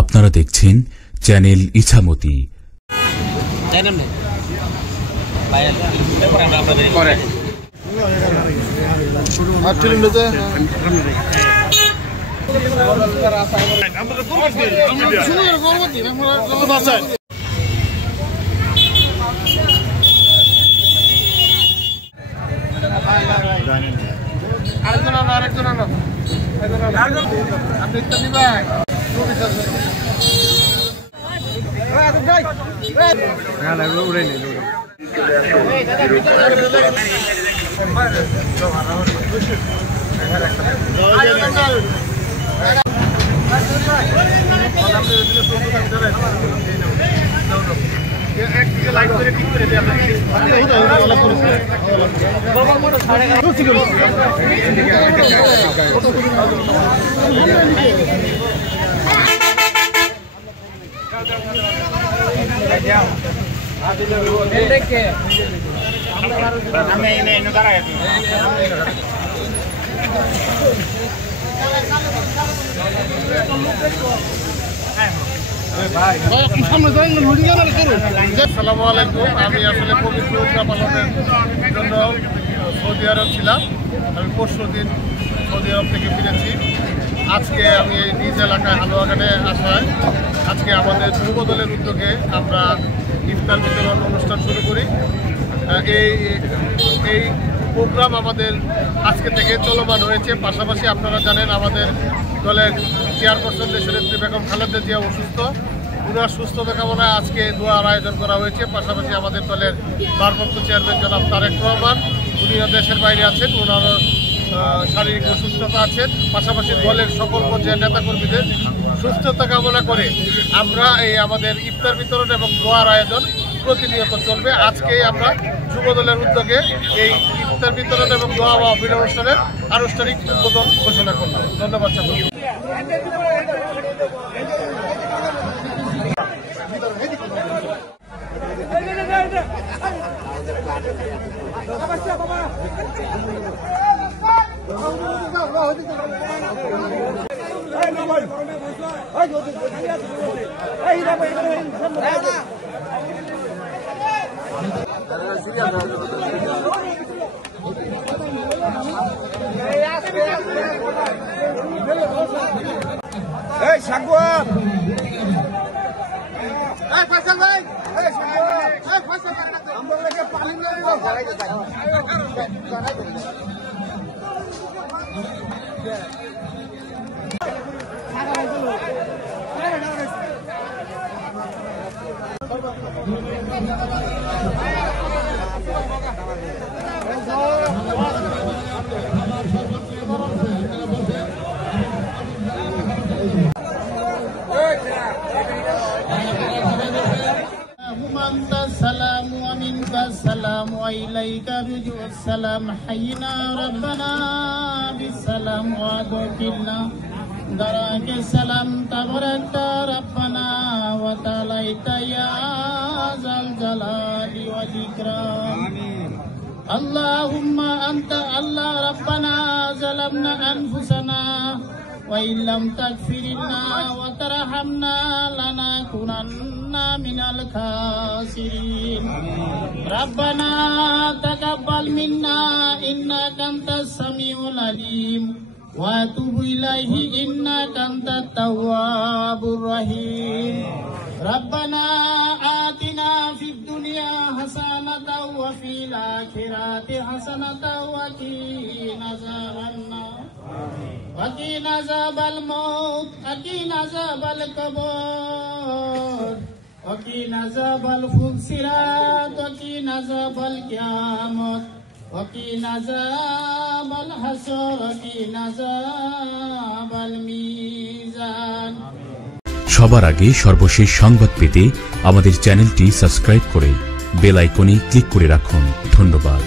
আপনারা দেখছেন চ্যানেল ইছামতি। আসসালামু আলাইকুম। আমি আসলে পবিত্র উমরা পালনের জন্য সৌদি আরব ছিলাম। আমি পরশুদিন সৌদি আরব থেকে ফিরেছি। আজকে আমি এই নিজ এলাকায় হালুয়াঘাটে আসায় আজকে আমাদের যুব দলের উদ্যোগে আমরা ইফতার বিতরণ অনুষ্ঠান শুরু করি। এই প্রোগ্রাম আমাদের আজকে থেকে চলমান হয়েছে। পাশাপাশি আপনারা জানেন আমাদের দলের চেয়ারপারসন দেশনেত্রী বেগম খালেদা জিয়া অসুস্থ। উনার সুস্থতা কামনায় আজকে দোয়ার আয়োজন করা হয়েছে। পাশাপাশি আমাদের দলের ভারপ্রাপ্ত চেয়ারম্যান জনাব তারেক রহমান, উনিও দেশের বাইরে আছেন, ওনারও শারীরিক অসুস্থতা আছেন। পাশাপাশি দলের সকল পর্যায়ের নেতাকর্মীদের সুস্থতা কামনা করে আমরা এই আমাদের ইফতার বিতরণ এবং দোয়ার আয়োজন প্রতিনিয়ত চলবে। আজকেই আমরা যুব দলের উদ্যোগে এই ইফতার বিতরণ এবং দোয়া মাহফিল অনুষ্ঠানের আনুষ্ঠানিক উদ্বোধন ঘোষণা করলাম। ধন্যবাদ সকলকে। السلام حينا ربنا بالسلام وادخلنا دراك السلام تبارك ربنا وتعالى يا ذا الجلال والإكرام. اللهم أنت الله ربنا ظلمنا أنفسنا وإن لم تغفر لنا وترحمنا لنكونن من الخاسرين. ربنا تقبل منا إنك أنت السميع العليم وتوب إليه إنك أنت التواب الرحيم. ربنا آتنا في الدنيا حسنة وفي الآخرة حسنة وقنا عذاب النار وقنا عذاب الموت وقنا عذاب القبر وقنا عذاب الفسرات وقنا عذاب القيامة وقنا عذاب الحشر وقنا عذاب الميزان. সবার আগে সর্বশেষ সংবাদ পেতে আমাদের চ্যানেলটি সাবস্ক্রাইব করে বেল আইকনে ক্লিক করে রাখুন। ধন্যবাদ।